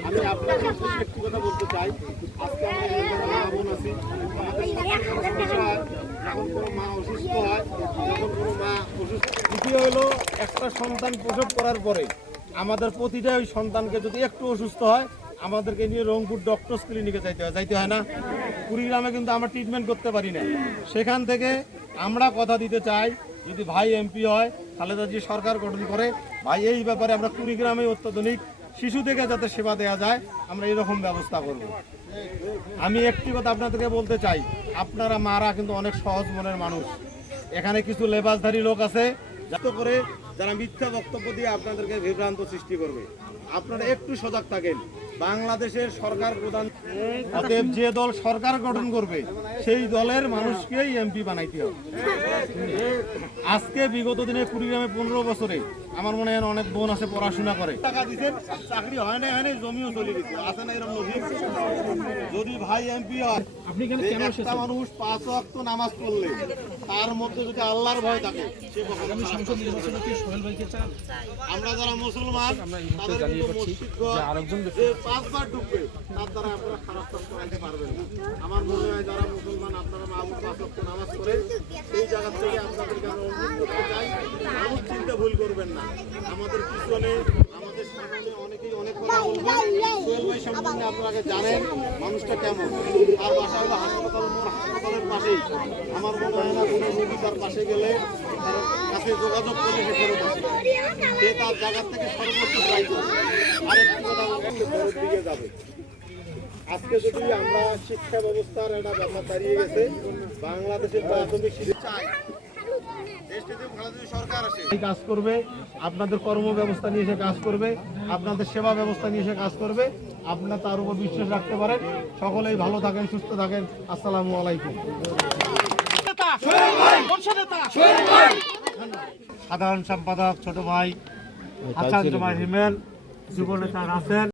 আমি আপনাদের উদ্দেশ্যে একটি কথা বলতে চাই আজকে আমরা বোন আছি যখন কোনো মা অসুস্থ হয় যখন কোনো মা অসুস্থ দ্বিতীয় হলো, একটা সন্তান প্রসব করার পরে আমাদের প্রতিটা ওই সন্তানকে যদি একটু অসুস্থ হয় আমাদেরকে নিয়ে রংপুর ডক্টরস ক্লিনিকে যাইতে হয়। যাইতে হয় না। কুড়িগ্রামে কিন্তু আমরা ট্রিটমেন্ট করতে পারি না। সেখান থেকে আমরা কথা দিতে চাই, যদি ভাই এমপি হয় খালেদা জি সরকার গঠন করে, ভাই, এই ব্যাপারে আমরা কুড়িগ্রামে অত্যাধুনিক শিশু থেকে যাতে সেবা দেওয়া যায়, আমরা এরকম ব্যবস্থা করব। আমি একটি কথা আপনাদেরকে বলতে চাই, আপনারা মারা কিন্তু অনেক সহজ মনের মানুষ। এখানে কিছু লেবাসধারী লোক আছে, যাতে করে যারা মিথ্যা বক্তব্য দিয়ে আপনাদেরকে বিভ্রান্ত সৃষ্টি করবে। আপনারা একটু সজাগ থাকেন। বাংলাদেশের সরকার প্রধান অতএব যে দল সরকার গঠন করবে সেই দলের মানুষকেই এমপি বানাইতে হবে। আজকে বিগত দিনে কুড়িগ্রামে পনেরো বছরে আমার মনে হয় অনেক বোন আছে পড়াশোনা করে। টাকা দিচ্ছেন চাকরি হয় না হয় না জমিও চলে দিচ্ছে আছে না এরকম যদি ভাই এমপি হয় আপনি কেন একটা মানুষ পাঁচ ওয়াক্ত নামাজ পড়লে তার মধ্যে যদি আল্লাহর ভয় থাকে সে কখনো সংসদ নির্বাচনে কি সোহেল ভাইকে চান? আমরা যারা মুসলমান তাদের জানিয়ে কিন্তু যে আরেকজন পাঁচবার ঢুকবে, তার দ্বারা আপনারা খারাপ কাজ করাইতে পারবেন আমার মনে হয় যারা মুসলমান, আপনারা পাঁচ ওয়াক্ত নামাজ পড়ে, সেই জায়গা থেকে আপনাদেরকে আমরা অনুরোধ করতে চাই। মানুষ চিন্তা ভুল করবেন না। আমাদের পিছনে, আমাদের সামনে অনেকেই অনেক কথা বলবেন সোহেল ভাই সম্বন্ধে আপনারা জানেন মানুষটা কেমন। তার বাসা হলো হাসপাতাল হাসপাতালের পাশেই। আমার মনে হয় না কোনো রোগী তার পাশে গেলে কাছে যোগাযোগ করলে সে ফেরত আসে সে তার জায়গা থেকে সর্বোচ্চ ট্রাই বলতে ঘরের দিকে যাবে আজকে যদি আমরা শিক্ষা ব্যবস্থার একটা ব্যাপার দাঁড়িয়ে গেছে বাংলাদেশের প্রাথমিক এই কাজ করবে আপনাদের কর্ম ব্যবস্থা নিয়ে এসে কাজ করবে আপনাদের সেবা ব্যবস্থা নিয়ে এসে কাজ করবে আপনারা তার উপর বিশ্বাস রাখতে পারেন। সকলেই ভালো থাকেন সুস্থ থাকেন। আসসালামু আলাইকুম। সাধারণ সম্পাদক ছোট ভাই হাসান জুমার হিমেল যুব নেতা রাসেল